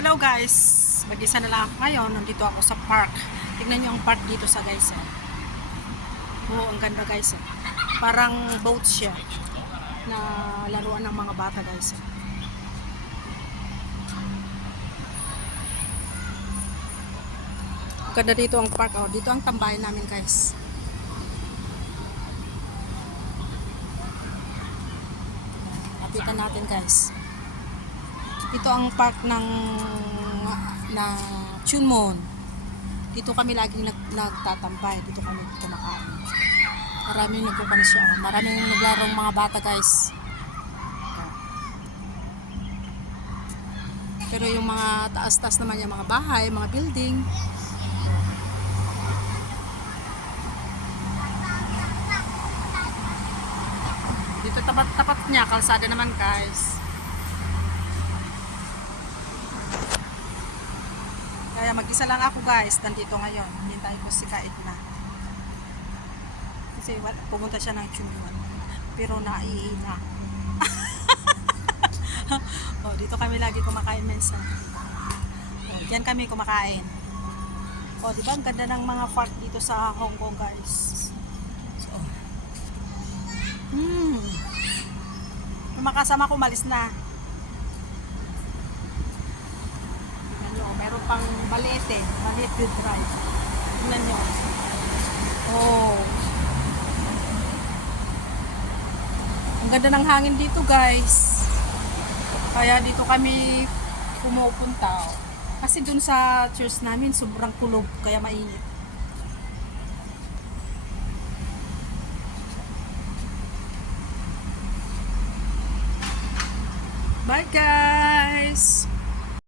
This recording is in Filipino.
Hello guys, mag-isa na lang ako ngayon. Nandito ako sa park. Tignan nyo ang park dito sa guys. Oh, ang ganda guys. Parang boat siya na laruan ng mga bata guys. Ang ganda dito ang park. Oh, dito ang tambayan namin guys. Lapitan natin guys. Ito ang park ng Chunmon. Dito kami laging nagtatampay. Dito kami kumakain. Maraming nagkukuha siya. Maraming naglarong mga bata guys. Pero yung mga taas-taas naman yung mga bahay, mga building. Dito tapat-tapat niya, kalsada naman guys. Kaya mag-isa lang ako guys, nandito ngayon. Hintay ko si Kaig na. Kasi pumunta siya ng Chunmon. Pero naiina. Oh, dito kami lagi kumakain minsan. Oh, diyan kami kumakain. Oh, di ba ang ganda ng mga park dito sa Hong Kong guys. So, yung makasama ko malis na. Meron pang Balete Drive. Tingnan nyo. Oh. Ang ganda ng hangin dito guys. Kaya dito kami pumupunta. Kasi dun sa church namin sobrang kulog kaya mainit. Bye guys!